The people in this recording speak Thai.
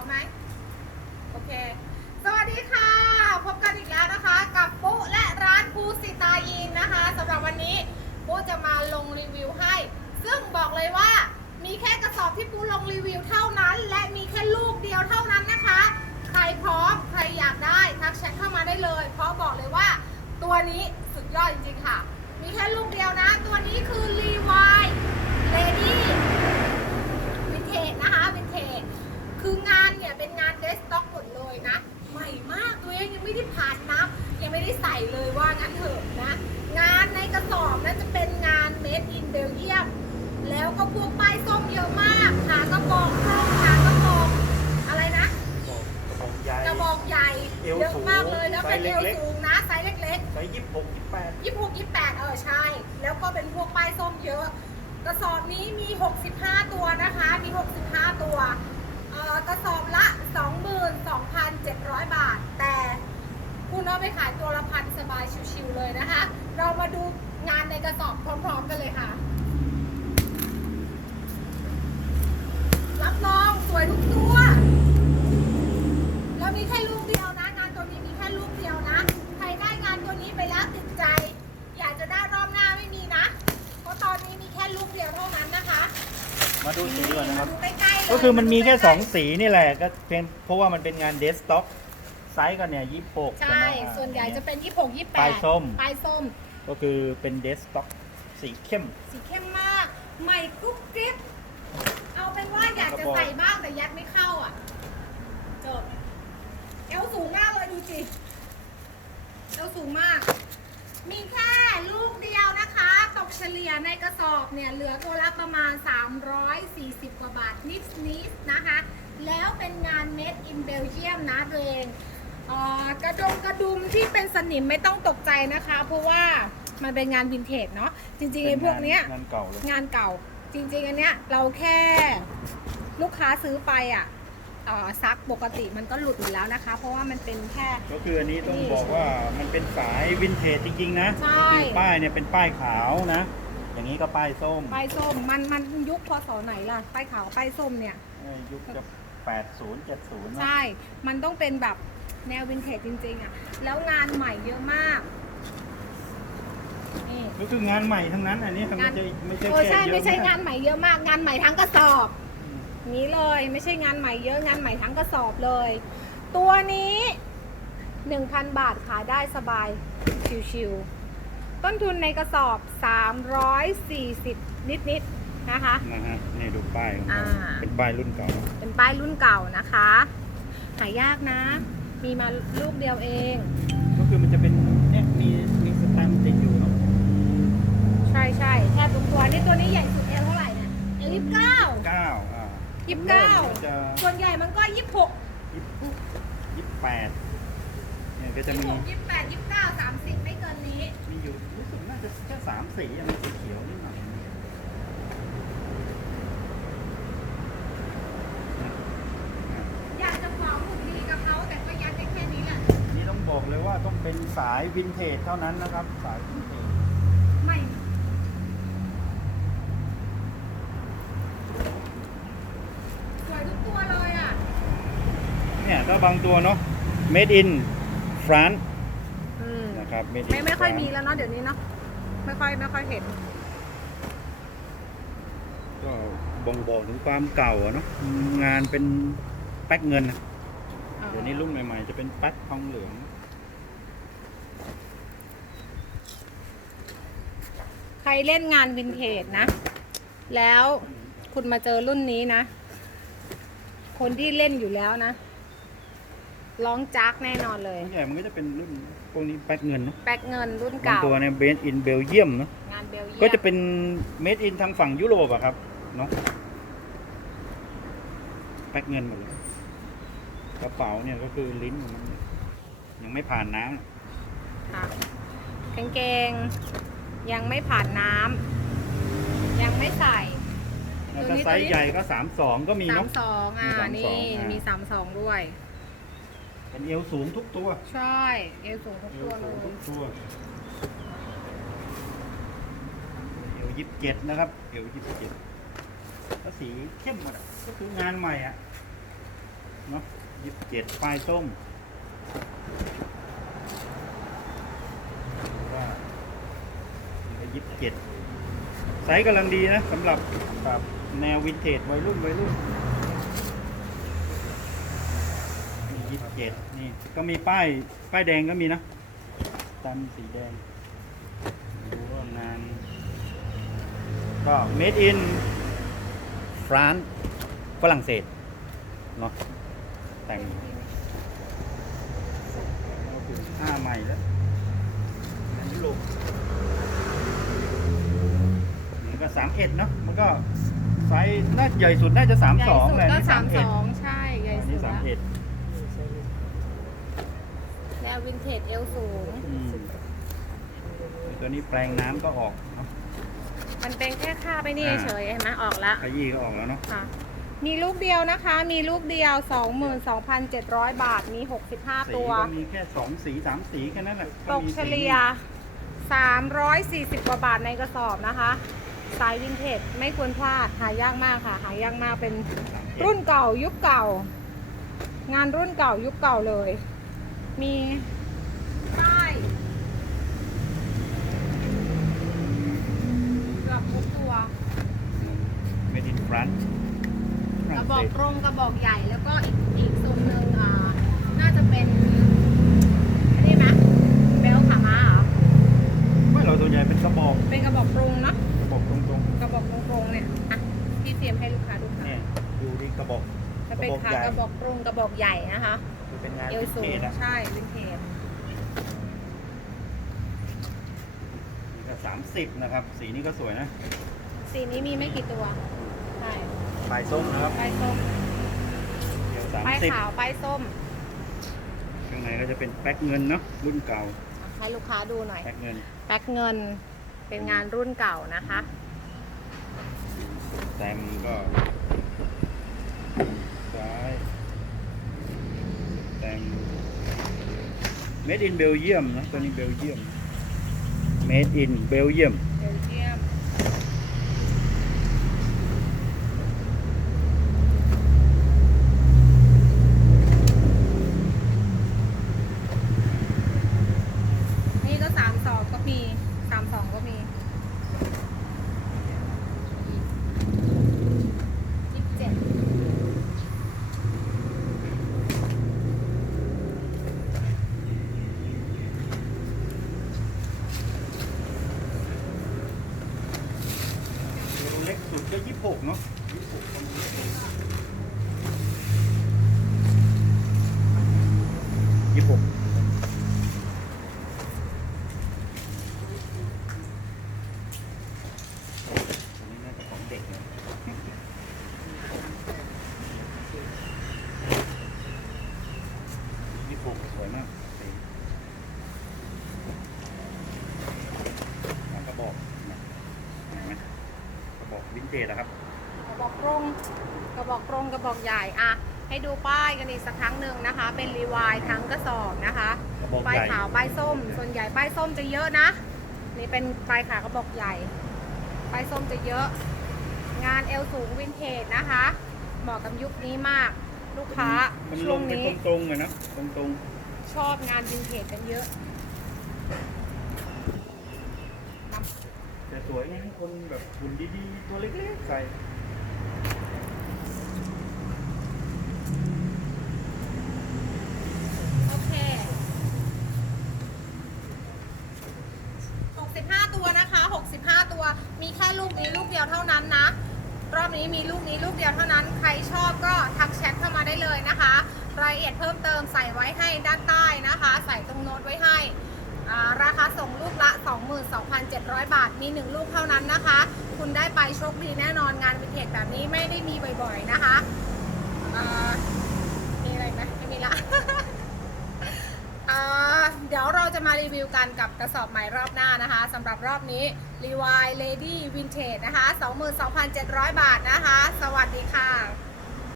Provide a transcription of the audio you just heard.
้อมไหมโอเค สวัสดีค่ะ พบกันอีกแล้วนะคะ กับปุ๊และร้านภูสิตายีนนะคะสำหรับวันนี้ปุ๊จะมาลงรีวิวให้ ซึ่งบอกเลยว่ามีแค่กระสอบที่ปุ๊ลงรีวิวเท่านั้น และมีแค่ลูกเดียวเท่านั้นนะคะ ใครพร้อมใครอยากได้ทักแชทเข้ามาได้เลย เพราะบอกเลยว่าตัวนี้สุดยอดจริงๆค่ะ มีแค่ลูกเดียวนะ ตัวนี้คือ Levi Lady วินเทจนะคะวินเทจ คืองานเนี่ยเป็นงานเดสต็อกหมดเลยนะ ใหม่มากตัวเองยังไม่ได้ผ่านน้ำยังไม่ได้ใส่เลยว่างั้นเถอะนะ งานในกระสอบนั้นจะเป็นงาน made in Belgium แล้วก็พวกป้ายส้มเยอะมากหากระบอกตรงหากระบอกอะไรนะบอกกระบอกใหญ่กระบอกใหญ่เอวเยอะสูงมากเลยแล้วเป็นไซส์เอวเล็กๆสูงนะไซส์เล็กๆไซส์ยี่สิบหกยี่สิบแปดยี่หกยี่แปดเออใช่ แล้วก็เป็นพวกป้ายส้มเยอะ กระสอบนี้มี 65 ตัวนะคะ มี 65 ตัวเอ่อ กระสอบละ 22,700 บาท แต่คุณเอาไปขายตัวละพันสบายชิวๆเลยนะคะ เรามาดูงานในกระสอบพร้อมๆกันเลยค่ะ รับรองสวยทุกตัว แล้วมีแค่ลูกเดียวนะ งานตัวนี้มีแค่ลูกเดียวนะ ใครได้งานตัวนี้ไปแล้วติดใจ อยากจะได้รอบหน้าไม่มีนะ เพราะตอนนี้มีแค่ลูกเดียวเท่านั้นนะคะ มาดูสีก่อนนะครับ มาดูใกล้ๆเลย ก็ คือมันมีแค่สองสีนี่แหละก็เพียงเพราะว่ามันเป็นงานเดสต็อกไซส์กันเนี่ยยี่สิบหกใช่ ส่วนใหญ่จะเป็น 26 28ปลายส้ม ปลายส้ม ก็คือเป็นเดสต็อกสีเข้ม สีเข้มมาก ใหม่กรุ๊บกริบเอาเป็นว่าอยากจะใส่บ้างแต่ยัดไม่เข้าอะจบเอวสูงมากเลยดูสิเอวสูงมาก มีแค่ลูกเดียวนะคะ ตก เฉลี่ยในกระสอบเนี่ยเหลือตัวละประมาณ 340 กว่าบาทนิดนิดๆนะคะ แล้วเป็นงาน made in Belgium นะตัวเองเอ่อกระดงกระดุมที่เป็นสนิมไม่ต้องตกใจนะคะ เพราะว่ามันเป็นงานวินเทจเนาะจริงๆไอ้พวกเนี้ยงานเก่าเลยงานเก่า จริงๆอันเนี้ยเราแค่ลูกค้าซื้อไปอะ เอ่อซักปกติมันก็หลุดอยู่แล้วนะคะ เพราะว่ามันเป็นแค่ ก็คืออันนี้ต้องบอกว่ามันเป็นสายวินเทจจริงๆนะใช่ คือป้ายเนี่ยเป็นป้ายขาวนะ อย่างนี้ก็ป้ายส้มป้ายส้มมันมันยุคพศไหนล่ะป้ายขาวป้ายส้มเนี่ย เอ้ยยุคจะ80 70นะใช่ มันต้องเป็นแบบแนววินเทจจริงๆอะ แล้วงานใหม่เยอะมาก นี่ก็คืองานใหม่ทั้งนั้นอันนี้ไม่ใช่ไม่ใช่โอ้แค่ใช่เยอะไม่ใช่มากงานใหม่เยอะมาก งานใหม่ทั้งกระสอบอืม นี้เลยไม่ใช่งานใหม่เยอะงานใหม่ทั้งกระสอบเลย ตัวนี้ 1,000 บาทขายได้สบายชิวๆต้นทุนในกระสอบ 340 นิดๆนะคะ นะฮะนี่ดูป้ายของเขาอ่า เป็นป้ายรุ่นเก่าเป็นป้ายรุ่นเก่านะคะ หายากนะ มีมาลูกเดียวเอง ก็คือมันจะเป็นเนี่ยมีมีสแตมป์ติดอยู่เนาะใช่ใช่แทบทุกตัวนี่ตัวนี้ใหญ่สุดเอวเท่าไหร่เนี่ยเอวยี่สิบเก้า เก้าอ่า ยี่สิบเก้าริ่มจะส่วนใหญ่มันก็ยี่สิบหกยี่สิบยี่สิบแปดเนี่ยก็จะยี่สิบมีหกยี่สิบแปดยี่สิบเก้าสามสิบไม่เกินนี้มีอยู่รู้สึกน่าจะแค่สามสีอะมีสีเขียวนิดหน่อยอยากจะขอหุ่นดีกับเขาแต่ก็ยัดได้แค่นี้แหละ นี่ต้องบอกเลยว่าต้องเป็นสายวินเทจเท่านั้นนะครับ สายวินเทจ ไม่สวยทุกตัวเลยอะ เนี่ยถ้า บางตัวเนาะ made in France อืมนะครับ made in ไม่ไม่ค่อยมี France แล้วเนาะเดี๋ยวนี้เนาะไม่ค่อยไม่ค่อยเห็น ก็บ่งบอกถึงความเก่าอะเนาะงานเป็นแป๊กเงินอะเดี๋ยวนี้รุ่นใหม่ๆ จะเป็นแป๊กทองเหลือง ใครเล่นงานวินเทจนะ แล้วคุณมาเจอรุ่นนี้นะ คนที่เล่นอยู่แล้วนะ ร้องจักแน่นอนเลยส่วนใหญ่มันก็จะเป็นรุ่นพวกนี้แป๊กเงินเนาะแป๊กเงินรุ่นบางเก่าตัวเนี่ย made in Belgium เนาะงานเบลเยียมก็จะเป็น made in ทางฝั่งยุโรปอะครับเนาะแป๊กเงินหมดเลยกระเป๋าเนี่ยก็คือลิ้นของมันเนี่ยยังไม่ผ่านน้ำค่ะกางเกง ยังไม่ผ่านน้ำยังไม่ใส่แล้วตัวก็นี้ไซส์ใหญ่ก็สามสองก็มีสาเนาะมสองอะมีนี่32อ่ามี มีสามสองด้วย เป็นเอวสูงทุกตัว ใช่เอวสูงทุกเอตัววเลสูงยทุกตัว เอวยี่สิบเจ็ดนะครับ เอวยี่สิบเจ็ดก็สีเข้มหมดอะก็คืองานใหม่อะเนาะยี่สิบเจ็ดป้ายส้มว่ายี่สิบเจ็ดไซส์กำลังดีนะสำหรับแบบแนววินเทจวัยรุ่นวัยรุ่นยี่สิบ เจ็ดนี่ก็มีป้ายป้ายแดงก็มีนะตามสีแดงดูว่างานก็ made in ฟรานซ์ฝรั่งเศสเนาะแต่งห้าใหม่แล้วอันนี้ลูกนี่ก็สามเอ็ดเนาะมันก็ไซส์น่าใหญ่สุดน่าจะสามใหญ่สองสุดเลยก็นี่สามสเอ็ดองใช่ใหญ่อันสุนี้ดสามละเอ็ดแน ววินเทจเอวสูง อืมตัวนี้แปลงน้ำก็ออกเนาะมันเป็นแค่ค่าไปนี่อ่า เฉยๆเห็นไหมออกแล้วขยี้ก็ออกแล้วเนาะ ค่ะ มีลูกเดียวนะคะ มีลูกเดียว 22,700 บาท มี สี65 ตัว ก็มีแค่สองสีสามสีแค่นั้นแหละตกเฉลี่ย 340 กว่าบาทในกระสอบนะคะ สายวินเทจไม่ควรพลาด หายากมากค่ะ หายากมากเป็นรุ่นเก่ายุคเก่า งานรุ่นเก่ายุคเก่าเลย มีป้ายเกือบทุกตัวเมดินฟรันกระบอกตรงกระบอกใหญ่แล้วก็อีกอีกทรงหนึ่งอ่าน่าจะเป็นอันนี้ไหมเบลขาม้าเหรอไม่เราตัวใหญ่เป็นกระบอกเป็นกระบอกตรงเนาะกระบอกตรงกระบอกตรงๆเนี่ยอะพี่เตรียมให้ลูกค้าดูๆค่ะเนี่ยดูดิกระบอกจะเป็นขากระบอกตรงกระบอกใหญ่นะคะ คือเป็นงานเอววินสูเทงจอะใช่วินเทจนี่ก็สามสิบนะครับ สีนี้ก็สวยนะสีนี้มีไม่กี่ตัว ใช่ปลายส้มนะครับป้ายส้มเดี๋ยวสามป้ายสิบขาวป้ายส้มข้างในก็จะเป็นแป๊กเงินเนาะรุ่นเก่าอะให้ลูกค้าดูหน่อย แป๊กเงิน แพ็คเงินเป็นงานรุ่นเก่านะคะ แซมก็ซ้าย แซม made in Belgium นะตัวนี้เบลเยียม made in Belgium เบลเยียมนี่ก็สามสองก็มีสามสองก็มียี่สิบเจ็ด ตัวเล็ก สุดก็ยี่สิบหกเนาะยี่สิบหกตัวนี้น่าจะของเด็กนะยี่สิบหกสวยมากสีแล้วกระบอกนะเห็นไหมกระบอกวิน เทจนะครับกระบอกตรงกระบอกตรงกระบอกใหญ่อะให้ดูป้ายกันอีกสักครั้งหนึ่งนะคะ เป็นรีวายทั้งกระสอบนะคะกระบอกป้ายใหญ่ขาวป้ายส้ม ส่วนใหญ่ป้ายส้มจะเยอะนะ นี่เป็นป้ายขาวกระบอกใหญ่ป้ายส้มจะเยอะ งานเอวสูงวินเทจนะคะเหมาะกับยุคนี้มากลูกค้ามันลช่วงงเป็นนี้ตรงๆเลยนะตรงชอบงานวินเทจกันเยอะๆแต่ สวยไงให้คนแบบหุ่นดีๆตัวเล็กๆใส่โอเค65 ตัวนะคะ 65 ตัว มีแค่ลูกนี้ลูกเดียวเท่านั้นนะ รอบนี้มีลูกนี้ลูกเดียวเท่านั้น ใครชอบก็ทักแชทเข้ามาได้เลยนะคะ รายละเอียดเพิ่มเติมใส่ไว้ให้ด้านใต้นะคะ ใส่ตรงโน้ตไว้ให้ ราคาส่งลูกละ 22,700 บาท มี 1 ลูกเท่านั้นนะคะ คุณได้ไปโชคดีแน่นอนงานวินเทจแบบนี้ไม่ได้มีบ่อยๆนะคะมีอะไรไหมไม่มีละเดี๋ยวเราจะมารีวิวกันกับกระสอบใหม่รอบหน้านะคะสำหรับรอบนี้ r e w i Lady Vintage นะคะ 22,700 บาทนะคะ สวัสดีค่ะ